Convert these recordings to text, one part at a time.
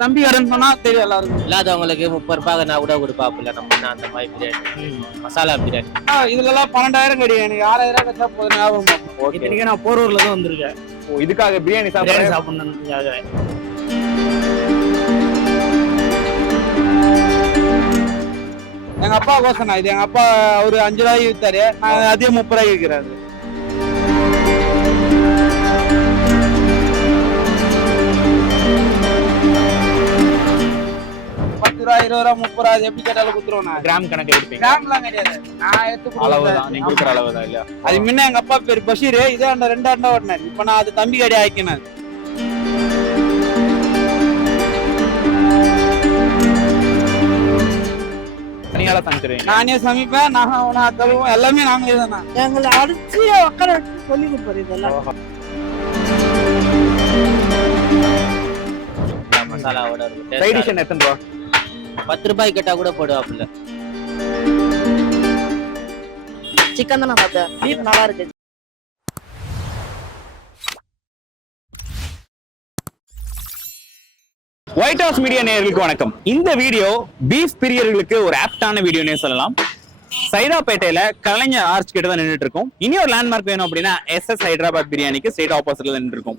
தம்பி கடைன்னு சொன்னா தெரியும் எல்லாருக்கும். இல்லாதவங்களுக்கு முப்பது ரூபாய் நான் கூட கொடுப்பாப்புல நம்ம அந்த மாதிரி பிரியாணி? மசாலா பிரியாணி. ஆ, இதுல எல்லாம் பன்னெண்டாயிரம் கிடையாது எனக்கு ஆறாயிரம் கட்டா போதும் ஞாபகம் இத்தனைக்கு நான் போரூர்ல தான் வந்திருக்கேன். ஓ, இதுக்காக பிரியாணி சாப்பிட சாப்பிடணுன்றதுக்காக எங்க அப்பா கோசம் இது எங்க அப்பா ஒரு அஞ்சு ரூபாய்க்கு வித்தாரு. நான் அதே முப்பது ரூபாய்க்கு விற்கிறாரு ரூபா இருபது ரூபா முப்பது ரூபா எப்படி கேட்டாலும் குத்துருவோம் நான். கிராம் கணக்கு எடுப்பீங்க கிராம்லாம் கிடையாது. நான் எடுத்து அளவுதான். நீங்க கொடுக்குற கொடுக்குறேன் அளவு தான் இல்லையா? அது முன்ன எங்க அப்பா பேர் பஷீர் இதே அந்த ரெண்டு அண்டா ஓட்டினார் இப்ப நான் அது தம்பி கடை ஆக்கினேன். தனியால சமைச்சிருவீங்க. நானே சமைப்பேன் நான் கழுவும் எல்லாமே நாங்களே தானே எங்களை அடிச்சு உட்கார வச்சு சொல்லி கொடுப்பாரு இதெல்லாம். மசாலாவோட இருக்கும் சைட் Taste டிஷ் எத்தனை ரூபா? ஆ- பத்து ரூபாய் கேட்டா கூட போடுவாப்புல. சிக்கன் தான் நான் சாப்பிட்டேன் பீஃப் நல்லா இருக்கு. ஒயிட் ஹவுஸ் மீடியா நேயர்களுக்கு வணக்கம். இந்த வீடியோ பீஃப் பிரியர்களுக்கு ஒரு ஆப்டான வீடியோனே சொல்லலாம். சைதாப்பேட்டையில கலைஞர் ஆர்ச் கிட்ட தான் நின்றுட்டு இருக்கோம் இனி ஒரு லேண்ட்மார்க் வேணும் அப்படின்னா எஸ் எஸ் ஹைதராபாத் பிரியாணிக்கு ஸ்ட்ரெயிட் ஆப்போசிட்ல நின்று இருக்கோம்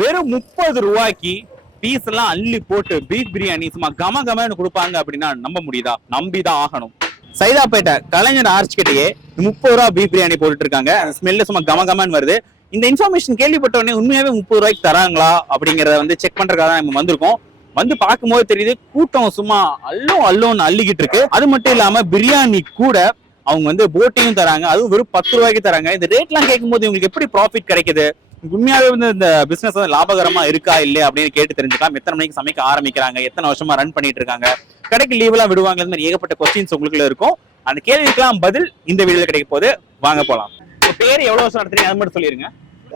வெறும் முப்பது ரூபாய்க்கு பீஸ் எல்லாம் அள்ளி போட்டு பீஃப் பிரியாணி சும்மா கம கமன்னு கொடுப்பாங்க அப்படின்னா நம்ப முடியுதா? நம்பிதான் ஆகணும். சைதாப்பேட்டை கலைஞர் ஆர்ச் கிட்டேயே முப்பது ரூபா பீஃப் பிரியாணி போட்டுட்டு இருக்காங்க ஸ்மெல்லு சும்மா கம கமன்னு வருது. இந்த இன்ஃபர்மேஷன் கேள்விப்பட்ட உடனே உண்மையாவே முப்பது ரூபாய்க்கு தராங்களா அப்படிங்கறத வந்து செக் பண்றதுக்காக தான் நம்ம வந்திருக்கோம். வந்து பார்க்கும்போது தெரியுது கூட்டம் சும்மா அல்லும் அல்லோன்னு அள்ளிக்கிட்டு இருக்கு அது மட்டும் இல்லாம பிரியாணி கூட அவங்க வந்து போட்டையும் தராங்க. அதுவும் வெறும் பத்து ரூபாய்க்கு தராங்க. இந்த ரேட்லாம் கேட்கும்போது இவங்களுக்கு எப்படி ப்ராஃபிட் கிடைக்குது? உண்மையாவே வந்து இந்த பிசினஸ் வந்து லாபகரமா இருக்கா இல்லையா அப்படின்னு கேட்டு தெரிஞ்சுக்கலாம். எத்தனை மணிக்கு சமைக்க ஆரம்பிக்கிறாங்க எத்தனை வருஷமா ரன் பண்ணிட்டு இருக்காங்க. கடைக்கு லீவ் எல்லாம் விடுவாங்க மாதிரி ஏகப்பட்ட கொஸ்டின்ஸ் உங்களுக்குள்ள இருக்கும். அந்த கேள்விக்கெல்லாம் பதில் இந்த வீடியோல கிடைக்க போது வாங்க போலாம். உங்க பேர் எவ்வளவு வருஷம் நடத்துறீங்க? அது மட்டும் சொல்லிருங்க.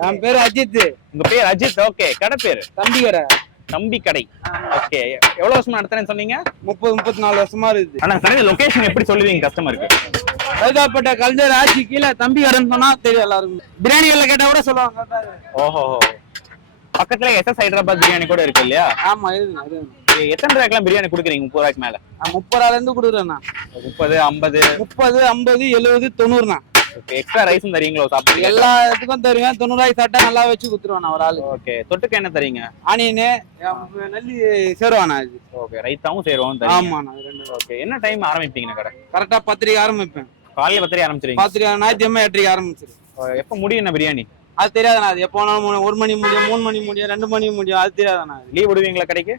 என் பேரு அஜித். உங்க பேர் அஜித்? ஓகே. கடை பேரு? தம்பி கடை தம்பி கடை ஓகே. எவ்வளவு வருஷமா நடத்துறேன்னு சொன்னீங்க? முப்பது முப்பத்தி நாலு வருஷமா இருக்குது. ஆனா சரி லொகேஷன் எப்படி சொல்லுவீங்க கஸ்டமருக்கு சைதாப்பேட்டை கல்ச்சர் ஆட்சி கீழே தம்பி கடைன்னு சொன்னா தெரியும் எல்லாருக்கும். பிரியாணி கடையில் கேட்டா கூட சொல்லுவாங்க ஓஹோ. பக்கத்துல எஸ்எஸ் ஹைதராபாத் பிரியாணி கூட இருக்கு இல்லையா? ஆமா இது எத்தனை ரூபாய்க்குலாம் பிரியாணி கொடுக்குறீங்க முப்பது ரூபாய்க்கு மேல? முப்பது ரூபால இருந்து கொடுக்குறேன் நான். முப்பது ஐம்பது. முப்பது ஐம்பது எழுபது தொண்ணூறுண்ணா எக்ஸ்ட்ரா ரைஸும் தரீங்களோ சாப்பிடுங்க எல்லா இதுக்கும் தருவேன். தொண்ணூறாயிரம் சாப்பிட்டா நல்லா வச்சு குத்துருவேன் ஒரு ஆளு. ஓகே தொட்டுக்க என்ன தரீங்க? ஆனியனு நல்லி சேருவாண்ணா இது? ஓகே ரைத்தாவும் தரீங்க. ஆமாண்ணா ஓகே என்ன டைம் ஆரம்பிப்பீங்க கடை? கரெக்டா பத்திரிக்கை ஆரம்பிப்பேன். காலையில பத்திரி ஆரம்பிச்சிருவீங்க? பத்திரிக்கை ஞாயிற்றுக்கிழமை எட்டரைக்கு ஆரம்பிச்சிரு எப்ப முடியும் என்ன பிரியாணி? அது தெரியாதுண்ணா அது எப்போ வேணாலும். ஒரு மணி முடியும் மூணு மணி முடியும் ரெண்டு மணி முடியும் அது தெரியாதுண்ணா. அது. லீவ் விடுவீங்களா கடைக்கு?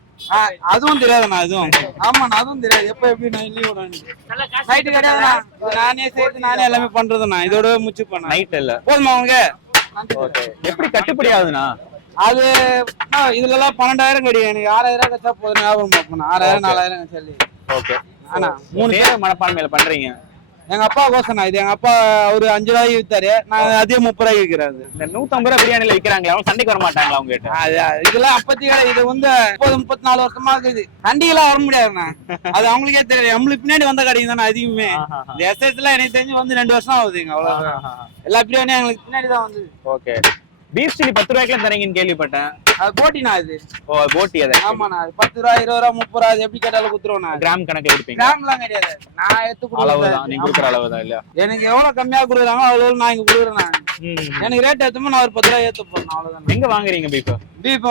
அதுவும் தெரியாதுண்ணா அதுவும். ஆமாண்ணா அதுவும் தெரியாது. எப்போ எப்படி நான் லீவ் விடுவேன் நைட்டு கிடையாதுண்ணா நானே சேர்த்து நானே எல்லாமே பண்றதுண்ணா. இதோட முச்சு பண்ண நைட் இல்ல. போதுமா அவங்க எப்படி கட்டுப்படி ஆகுதுண்ணா? அது இதுல எல்லாம் பன்னெண்டாயிரம் கிடையாது எனக்கு ஆறாயிரம் கச்சா போதும். ஞாபகம் பார்ப்போம் ஆறாயிரம் நாலாயிரம் சொல்லி. ஓகே ஆனா மூணு பேர் மனப்பான்மையில பண்றீங்க. எங்க அப்பா கோசம் இது எங்க அப்பா ஒரு அஞ்சு ரூபாய்க்கு வித்தாரு. நான் அதே முப்பது ரூபாய்க்கு விற்கிறாரு இந்த நூத்தம்பது ரூபாய் பிரியாணில விக்கிறாங்களா அவங்க சண்டைக்கு வர மாட்டாங்களா அவங்க கிட்ட இதெல்லாம் அப்பத்தி கடை இது வந்து முப்பது முப்பத்தி நாலு வருஷமா இருக்குது. சண்டிகெல்லாம் வர முடியாதுண்ணா. அது அவங்களுக்கே தெரியாது. நம்மளுக்கு பின்னாடி வந்த கடைங்க தானே அதிகமே. இந்த எஸ்எஸ் எல்லாம் எனக்கு தெரிஞ்சு வந்து ரெண்டு வருஷம் ஆகுதுங்க அவ்வளவுதான். எல்லா பிரியாணியும் எங்களுக்கு பின்னாடி தான் வந்து ஓகே. பீஃப் சில்லி பத்து ரூபாய்க்குலாம் தரீங்கன்னு கேள்விப்பட்டேன். அது போட்டினா அது ஓ போட்டி அதை. ஆமாண்ணா அது பத்து ரூபா இருபது ரூபா முப்பது ரூபா அது எப்படி கேட்டாலும் குத்துருவோண்ணா. கிராம் கணக்கு எடுப்பீங்க கிராம்லாம் கிடையாது. நான் எடுத்து அளவுதான் நீங்க கொடுக்குற அளவு தான் இல்லையா? எனக்கு எவ்வளவு கம்மியா கொடுக்குறாங்களோ அவ்வளவு நான் இங்க கொடுக்குறேன் நான் எனக்கு ரேட் ஏத்தமோ நான் ஒரு பத்து ரூபா ஏத்து போறேன் அவ்வளவுதான். எங்க வாங்குறீங்க பீஃப் பீஃப்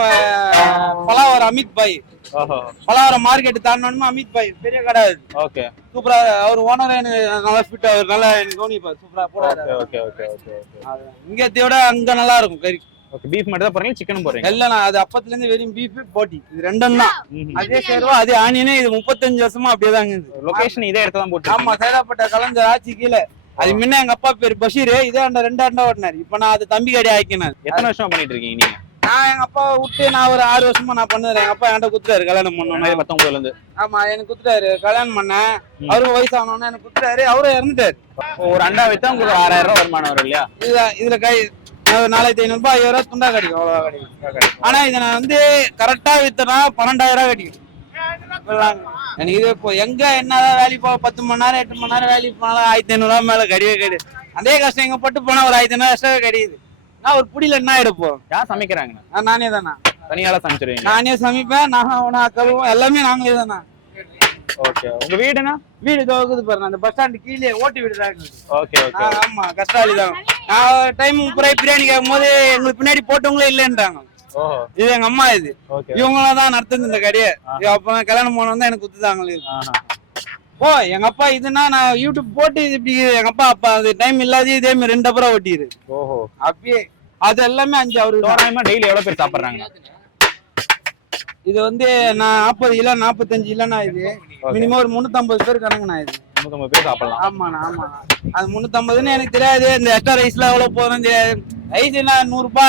பலாவரம் அமித் பாய். ஓஹோ. பலாவரம் மார்க்கெட் தாண்டணுமா அமித் பாய் பெரிய கடை ஓகே. சூப்பரா அவர் ஓனர் எனக்கு நல்லா ஃபிட் அவர் நல்லா எனக்கு கவனிப்பார் சூப்பரா போடாரு ஓகே ஓகே ஓகே இங்க விட அங்க நல்லா இருக்கும் கறி. ஓகே பீஃப் மட்டும் தான் போறீங்க சிக்கனும் போறீங்க எல்லாம் நான் அது அப்பத்துல இருந்து வெறும் பீஃப் போட்டி. இது ரெண்டும் தான். அதே சேர்வா அதே ஆனியனே இது முப்பத்தஞ்சு வருஷமா அப்படியே இது. லொகேஷன் இதே இடத்துல தான் போட்டு ஆமா சைதாப்பட்ட கலைஞர் ஆட்சி கீழே. அது முன்ன எங்க அப்பா பேர் பஷீர் இதே அந்த ரெண்டு அண்டா ஓட்டினாரு. இப்ப நான் அது தம்பி கடை ஆக்கினார் எத்தனை வருஷமா பண்ணிட்டு இருக்கீங்க நீங்க? நான் எங்க அப்பா விட்டு நான் ஒரு ஆறு வருஷமா நான் பண்ணுறேன். எங்க அப்பா என்கிட்ட குத்துறாரு கல்யாணம் ரெண்டாயிரத்தி பத்தொன்பதுல இருந்து. ஆமா எனக்கு குத்துறாரு கல்யாணம் பண்ணேன். அவருக்கு வயசானோன்னு எனக்கு குத்துறாரு அவரும் இறந்துட்டாரு. ஒரு அண்டா வித்தா உங்களுக்கு ஆறாயிரம் ரூபாய் வருமானம் வரும் இல்லையா? இதுல இதுல கை ஒரு நாலாயிரத்தி ஐநூறு ரூபாய் ஐயாயிரம் ரூபாய் துண்டா கிடைக்கும் அவ்வளவுதான் கிடைக்கும் ஆனா இதை நான் வந்து கரெக்டா வித்தனா பன்னெண்டாயிரம் ரூபாய் கிடைக்கும் எனக்கு இது இப்போ எங்க என்னதான் வேலைக்கு போக பத்து மணி நேரம் எட்டு மணி நேரம் வேலைக்கு போனாலும் ஆயிரத்தி ஐநூறு ரூபாய் மேல கிடையவே கிடையாது. அதே கஷ்டம் எங்க பட்டு போனா ஒரு ஆயிரத்தி ஐநூறு எக்ஸ்ட்ரா கிடையாது. நான் ஒரு புடியில என்ன எடுப்போம் யார் சமைக்கிறாங்க நான் தானா தனியால சமைச்சிருவீங்க? நானே சமைப்பேன் நான் கழுவோம் எல்லாமே நாங்களே தானே ஓகே. உங்க வீடுனா வீடு தோக்குது பாருங்க அந்த பஸ் ஸ்டாண்டு கீழே ஓட்டி வீடு தான். Okay okay. ஆமா கஷ்டாலி தான். நான் டைம் பிரியாணி கேட்கும் போது எங்களுக்கு பின்னாடி போட்டவங்களே இல்லைன்றாங்க. இது எங்க அம்மா இது. இவங்கள தான் நடத்துது இந்த கடையை. அப்ப கல்யாணம் போனவங்க எனக்கு குத்துதாங்களே ஓ எங்க அப்பா இதுனா நான் யூடியூப் போட்டு இது இப்படி எங்க அப்பா அப்பா அது டைம் இல்லாத இதே மாதிரி ரெண்டு அப்புறம் ஓட்டிடு ஓஹோ. அப்பயே அது எல்லாமே அஞ்சு அவரு. தோராயமா டெய்லி எவ்வளவு பேர் சாப்பிடுறாங்க? இது வந்து நான் நாற்பது கிலோ நாற்பத்தஞ்சு கிலோண்ணா இது. மினிமம் ஒரு முந்நூத்தம்பது பேர் கணக்குண்ணா இது. முன்னூத்தம்பது பேர் சாப்பிடலாம். ஆமாண்ணா ஆமாண்ணா அது முந்நூத்தம்பதுன்னு எனக்கு தெரியாது. இந்த எக்ஸ்ட்ரா ரைஸ்ல எவ்வளவு போதும் தெரியாது. ரைஸ்னா நூறுரூபா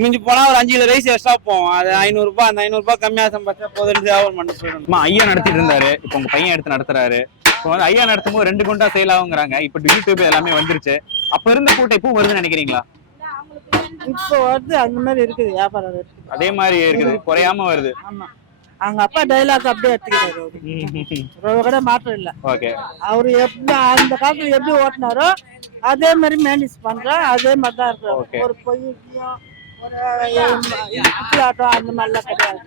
மிஞ்சி போனா ஒரு அஞ்சு கிலோ ரைஸ் எக்ஸ்ட்ரா போவோம் அது ஐநூறுரூபா அந்த ஐநூறுரூபா கம்மியா சம்பாதிச்சா போதுன்னு வியாபாரம் பண்ண ஐயா நடத்திட்டு இருந்தாரு. இப்போ உங்க பையன் எடுத்து நடத்துறாரு. இப்போ வந்து ஐயா நடத்தும் போது ரெண்டு குண்டா சேல் ஆகுங்கிறாங்க. இப்போ யூடியூப் எல்லாமே வந்துருச்சு. அப்ப இருந்த கூட்டம் இப்போ வருதுன்னு நினைக்கிறீங்களா? இப்போ வந்து அந்த மாதிரி இருக்குது. வியாபாரம் அதே மாதிரி இருக்குது. குறையாம வருது. ஆமா. அவங்க அப்பா டைலாக் அப்படியே எடுத்துக்கிறாரு. ரொம்ப கூட மாற்றம் இல்ல. ஓகே. அவரு எப்படி அந்த காலத்துல எப்படி ஓட்டினாரோ அதே மாதிரி மேனேஜ் பண்றோம் அதே மாதிரி தான். இருக்கிறோம் ஒரு பொய்யும் ஒரு ஆட்டம் அந்த மாதிரிலாம் கிடையாது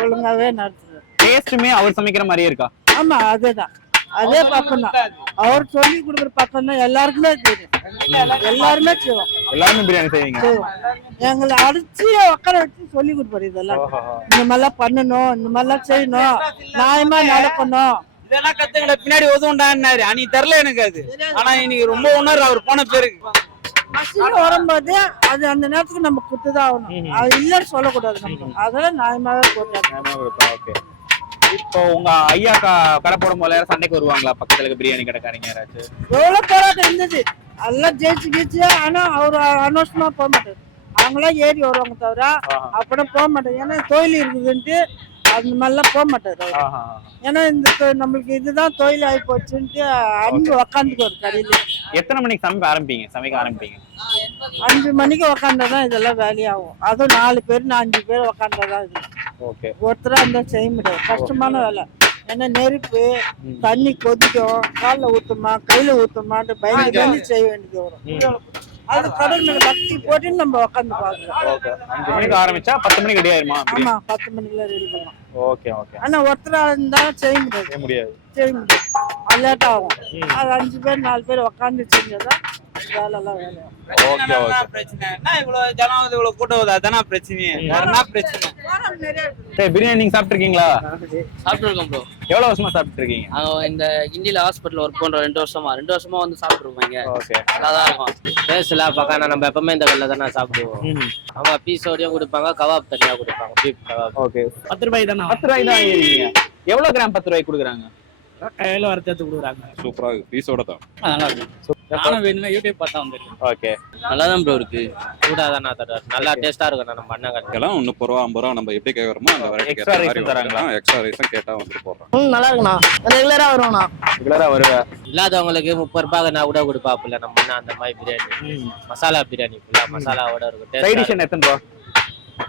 ஒழுங்காவே நடத்துது டேஸ்ட்டுமே அவர் சமைக்கிற மாதிரியே இருக்கா? ஆமா அதேதான். அதே பக்கம் தான் அவர் சொல்லி கொடுக்குற பக்கம் தான் எல்லாருக்குமே தெரியும். எல்லாருமே செய்வோம். எல்லாருமே பிரியாணி செய்வீங்க? செய்வோம் எங்களை அடிச்சு உட்கார வச்சு சொல்லி கொடுப்பாரு இதெல்லாம். இந்த மாதிரிலாம் பண்ணணும் இந்த மாதிரிலாம் செய்யணும். நியாயமா நடக்கணும். இதெல்லாம் கத்துக்கிட்ட பின்னாடி உதவுண்டான்னாரு அன்னைக்கு தரல எனக்கு அது. ஆனா இன்னைக்கு ரொம்ப உணர்வு அவர் போன பேருக்கு பசின்னு வரும்போது அது அந்த நேரத்துக்கு நம்ம கொடுத்துதான் ஆகணும். அது இல்லைன்னு சொல்லக்கூடாது நம்ம. அதெல்லாம் நியாயமாவே போட்டாங்க ஓகே இப்போ உங்க ஐயா கடை போடும் யாரும் சண்டைக்கு வருவாங்களா? பக்கத்துல இருக்க பிரியாணி கடைக்காரங்க யாராச்சும்? எவ்வளவு போராட்டம் இருந்தது. எல்லாம் ஜெயிச்சு கீச்சு ஆனா அவர் அனௌன்ஸ்மா போக மாட்டாரு. அவங்களாம் ஏறி வருவாங்க தவிர அப்புறம் போக மாட்டாரு. ஏன்னா தொழில் இருக்குதுன்ட்டு அந்த மாதிரிலாம் போக மாட்டாரு. ஏன்னா இந்த நம்மளுக்கு இதுதான் தொழில் ஆகி போச்சுன்ட்டு அஞ்சு உக்காந்துக்கு ஒரு கடையில எத்தனை மணிக்கு சமைக்க ஆரம்பிப்பீங்க? சமைக்க ஆரம்பிப்பீங்க? அஞ்சு மணிக்கு உக்காந்தாதான் இதெல்லாம் வேலையாகும். அதுவும் நாலு பேர் அஞ்சு பேர் உக்காந்தாதான் இது. ஓகே. ஒருத்தரா இருந்தா செய்ய முடியாது. கஷ்டமான வேலை. ஏன்னா நெருப்பு தண்ணி கொதிக்கும். காலில் ஊத்துமா கையில ஊத்துமான்ட்டு பயந்து பயந்து செய்ய வேண்டியது வரும். அது கடல் பக்தி போட்டு நம்ம உக்காந்து பாக்குறோம் ஓகே அஞ்சு மணிக்கு ஆரம்பிச்சா பத்து மணிக்கு ரெடி ஆயிருமா? ஆமா பத்து மணிக்குள்ள ரெடி பண்ணலாம். Okay okay. ஆனா ஒருத்தரா இருந்தா செய்ய முடியாது. செய்ய முடியாது. செய்ய முடியாது. அது லேட் ஆகும். அது அஞ்சு பேர் நாலு பேர் உக்காந்து செஞ்சதான் ஓகே ஓகே. பிரச்சனை? என்ன இவ்வளவு ஜனம் வந்து இவ்வளவு கூட்டம் வருது? அதான பிரச்சனையே வேற என்ன பிரச்சனை? பிரியாணி நீங்க சாப்பிட்டுருக்கீங்களா? சாப்பிட்டுருக்கோம் ப்ரோ எவ்வளவு வருஷமா சாப்பிட்டு இருக்கீங்க இந்த கிண்டில ஹாஸ்பிட்டல் ஒர்க் பண்றோம் ரெண்டு வருஷமா. ரெண்டு வருஷமா வந்து சாப்பிட்டுருப்போம் இங்க. ஓகே. நல்லா தான் இருக்கும் பார்க்க நம்ம எப்பவுமே இந்த கல்ல தானே சாப்பிடுவோம். ஆமா பீஸோடையும் கொடுப்பாங்க கபாப் தனியா கொடுப்பாங்க. Beef kebab okay. பத்து ரூபாய் தானே? பத்து தான் வாங்கிருக்கீங்க எவ்வளவு கிராம் பத்து ரூபாய்க்கு கொடுக்குறாங்க? கையில வறுத்து எடுத்து கொடுக்குறாங்க. சூப்பரா இருக்கு. பீஸோட தான். நல்லா இருக்கும் நானும் வேணும்னா யூடியூப் பார்த்தா வந்துருக்கேன். ஓகே நல்லா தான் ப்ரோ இருக்கு சூடா தானே தருவார் நல்லா டேஸ்டா இருக்கும் நம்ம அண்ணன் கடை எல்லாம் முப்பது ரூபா ஐம்பது ரூபா நம்ம எப்படி கேட்கறோமோ அந்த rice மாதிரி தராங்களா? எக்ஸ்ட்ரா ரைஸும் கேட்டா வந்துட்டு போடுறோம். ம் நல்லா இருக்குண்ணா. ரெகுலரா வருவோண்ணா ரெகுலரா வருவேன் இல்லாதவங்களுக்கு முப்பது ரூபாய்க்கு கூட கொடுப்பாப்புல நம்ம அண்ணன் அந்த மாதிரி பிரியாணி. மசாலா பிரியாணி ஃபுல்லா மசாலாவோட இருக்கும். சைட் Taste ஆ டிஷ் எத்தனை ரூபா.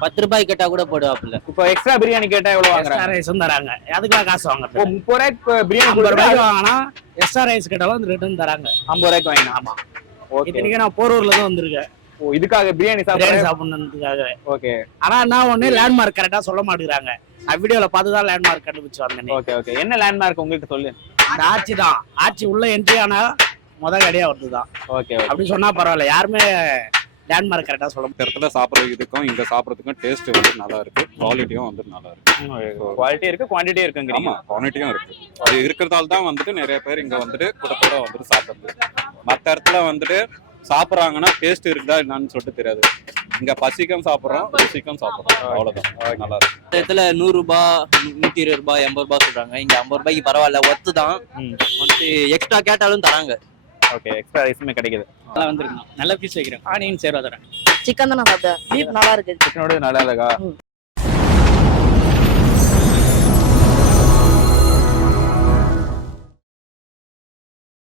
பத்து ரூபாய் கேட்டா கூட போடுவாப்புல. இப்போ எக்ஸ்ட்ரா பிரியாணி கேட்டா எவ்வளவு வாங்குறாங்க? தராங்க. அதுக்கெல்லாம் காசு வாங்குறது முப்பது ரூபாய்க்கு பிரியாணி ஐம்பது ரூபாய்க்கு வாங்கினா எக்ஸ்ட்ரா ரைஸ் கேட்டாலும் அந்த ரிட்டர்ன் தராங்க. ஐம்பது ரூபாய்க்கு வாங்கினா. ஆமா. ஓகே. இத்தனைக்கு நான் போரூர்ல தான் வந்திருக்கேன். ஓ இதுக்காக பிரியாணி சாப்பிடுறேன் சாப்பிடணுன்றதுக்காக ஓகே. ஆனா நான் ஒண்ணு லேண்ட்மார்க் கரெக்டா சொல்ல மாட்டேங்கிறாங்க. வீடியோல பார்த்து தான் லேண்ட்மார்க் கண்டுபிடிச்சு வந்தேன். Okay okay. என்ன லேண்ட்மார்க் உங்கள்கிட்ட சொல்லு. இந்த ஆட்சி தான். ஆட்சி உள்ள என்ட்ரி ஆனா முத கடையா வருது தான் ஓகே ஓகே. அப்படி சொன்னா பரவாயில்ல. யாருமே லேண்ட்மார்க் கரெக்டா சொல்ல இந்த இடத்துல சாப்பிட்றதுக்கும் இங்க சாப்பிட்றதுக்கும் டேஸ்ட் வந்து நல்லா இருக்கு. குவாலிட்டியும் வந்து நல்லா இருக்கு. குவாலிட்டி இருக்கு குவான்டிட்டி இருக்குங்கிறீங்க. ஆமா குவாலிட்டியும் இருக்கு. அது இருக்கிறதால தான் வந்துட்டு நிறைய பேர் இங்க வந்துட்டு கூட்டத்தோட வந்துட்டு சாப்பிடுறது. மத்த இடத்துல வந்துட்டு சாப்பிட்றாங்கன்னா டேஸ்ட் இருக்குதா என்னன்னு சொல்லிட்டு தெரியாது. இங்க பசிக்கும் சாப்பிட்றோம் ருசிக்கும் சாப்பிட்றோம். அவ்வளவுதான். நல்லா இருக்கு. இடத்துல நூறு ரூபாய் நூத்தி இருபது ரூபாய் எண்பது ரூபாய் சொல்றாங்க. இங்க ஐம்பது ரூபாய்க்கு பரவாயில்ல ஒத்து தான். வந்துட்டு எக்ஸ்ட்ரா கேட்டாலும் தராங்க. ஓகே எக்ஸ்ட்ரா ரைஸுமே கிடைக்குது. நல்லா வந்திருக்கணும் நல்ல பீஸ் வைக்கிறேன். ஆனியன் சேர்வா தரேன். சிக்கன் தான் நான் சாப்பிட்டேன் பீஃப் நல்லா இருக்கு. சிக்கனோட நல்லா இருக்கா